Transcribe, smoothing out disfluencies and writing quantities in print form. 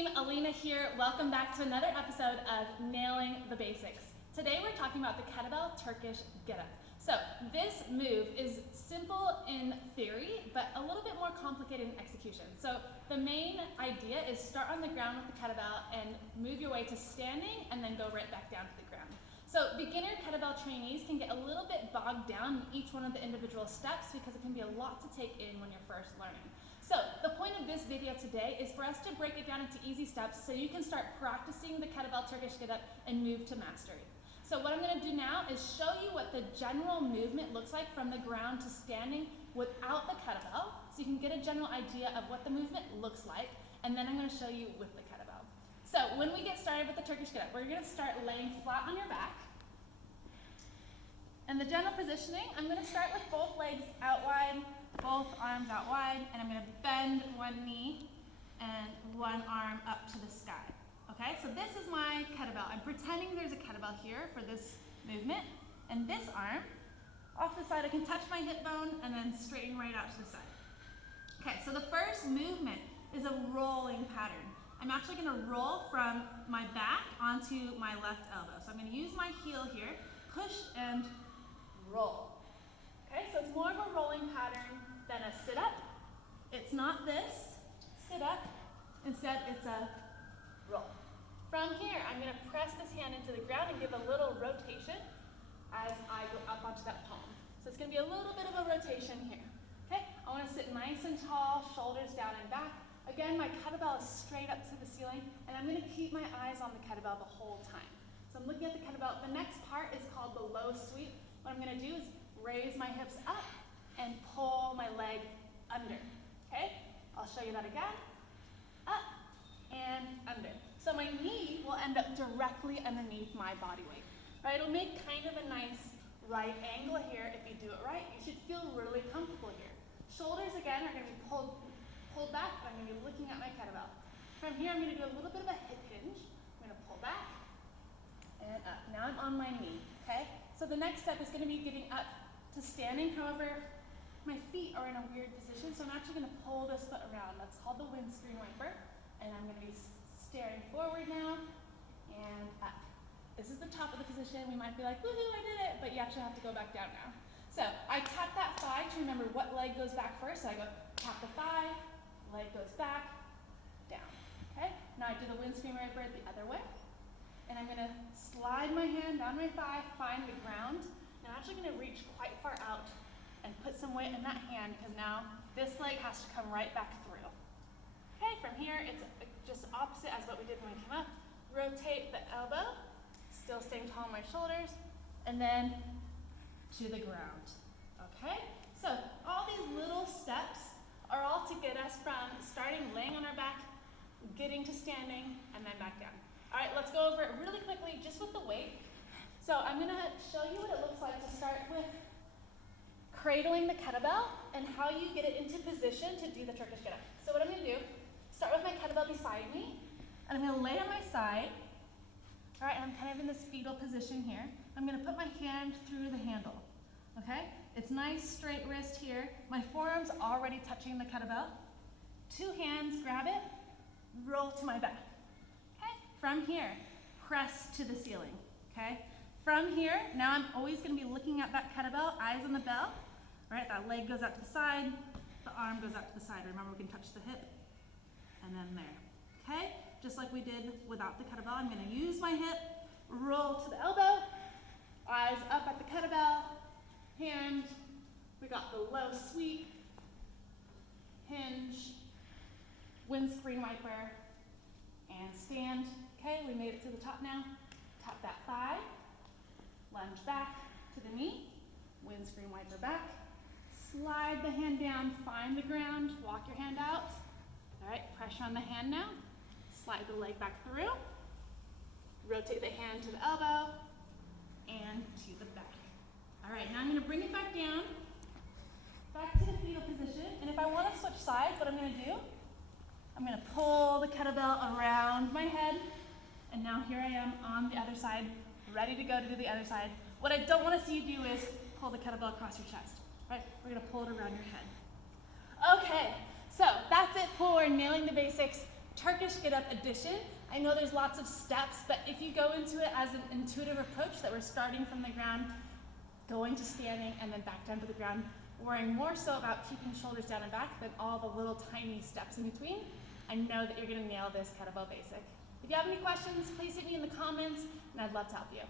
team, Alina here. Welcome back to another episode of Nailing the Basics. Today we're talking about the kettlebell Turkish get-up. So this move is simple in theory, but a little bit more complicated in execution. So the main idea is start on the ground with the kettlebell and move your way to standing and then go right back down to the ground. So beginner kettlebell trainees can get a little bit bogged down in each one of the individual steps because it can be a lot to take in when you're first learning. So the point of this video today is for us to break it down into easy steps so you can start practicing the kettlebell Turkish get-up and move to mastery. So what I'm going to do now is show you what the general movement looks like from the ground to standing without the kettlebell, so you can get a general idea of what the movement looks like, and then I'm going to show you with the kettlebell. So when we get started with the Turkish get-up, we're going to start laying flat on your back. And the general positioning, I'm going to start with both legs out wide, both arms out wide, and I'm going to bend one knee and one arm up to the sky. Okay, so this is my kettlebell. I'm pretending there's a kettlebell here for this movement. And this arm, off the side, I can touch my hip bone and then straighten right out to the side. Okay, so the first movement is a rolling pattern. I'm actually going to roll from my back onto my left elbow. So I'm going to use my heel here, push and roll. Okay, so it's more of a rolling pattern than a sit-up. It's not this, sit-up. Instead, it's a roll. From here, I'm going to press this hand into the ground and give a little rotation as I go up onto that palm. So it's going to be a little bit of a rotation here. Okay, I want to sit nice and tall, shoulders down and back. Again, my kettlebell is straight up to the ceiling, and I'm going to keep my eyes on the kettlebell the whole time. So I'm looking at the kettlebell. The next part is called the low sweep. What I'm going to do is raise my hips up and pull my leg under. Okay, I'll show you that again. Up and under. So my knee will end up directly underneath my body weight. Right? It'll make kind of a nice right angle here if you do it right. You should feel really comfortable here. Shoulders again are going to be pulled back, but I'm going to be looking at my kettlebell. From here, I'm going to do a little bit of a hip hinge. I'm going to pull back and up. Now I'm on my knee. Okay? So the next step is going to be getting up to standing. However, my feet are in a weird position, so I'm actually going to pull this foot around. That's called the windscreen wiper, and I'm going to be staring forward now and up. This is the top of the position. We might be like, woohoo, I did it, but you actually have to go back down now. So I tap that thigh to remember what leg goes back first. So I go tap the thigh, leg goes back, down. Okay? Now I do the windscreen wiper the other way. And I'm going to slide my hand down my thigh, find the ground. And I'm actually going to reach quite far out and put some weight in that hand because now this leg has to come right back through. Okay, from here it's just opposite as what we did when we came up. Rotate the elbow, still staying tall on my shoulders, and then to the ground. Okay, so all these little steps are all to get us from starting laying on our back, getting to standing, and then back down. All right, let's go over it really quickly just with the weight. So I'm going to show you what it looks like to start with cradling the kettlebell and how you get it into position to do the Turkish get-up. So what I'm going to do, start with my kettlebell beside me, and I'm going to lay on my side. All right, and I'm kind of in this fetal position here. I'm going to put my hand through the handle. Okay, it's nice straight wrist here. My forearm's already touching the kettlebell. Two hands, grab it, roll to my back. Okay, from here, press to the ceiling. Okay, from here, now I'm always going to be looking at that kettlebell, eyes on the bell. All right, that leg goes out to the side, the arm goes out to the side. Remember, we can touch the hip. And then there. Okay? Just like we did without the kettlebell, I'm going to use my hip, roll to the elbow, eyes up at the kettlebell, hand, we got the low sweep, hinge, windscreen wiper, and stand. Okay, we made it to the top now. Tap that thigh, lunge back to the knee, windscreen wiper back, slide the hand down, find the ground, walk your hand out. All right, pressure on the hand now. Slide the leg back through. Rotate the hand to the elbow and to the back. All right, now I'm going to bring it back down, back to the fetal position. And if I want to switch sides, what I'm going to do, I'm going to pull the kettlebell around my head. And now here I am on the other side, ready to go to do the other side. What I don't want to see you do is pull the kettlebell across your chest. Right? We're going to pull it around your head. Okay. So that's it for nailing the basics Turkish get up addition. I know there's lots of steps, but if you go into it as an intuitive approach that we're starting from the ground, going to standing, and then back down to the ground, worrying more so about keeping shoulders down and back than all the little tiny steps in between, I know that you're gonna nail this kettlebell basic. If you have any questions, please hit me in the comments, and I'd love to help you.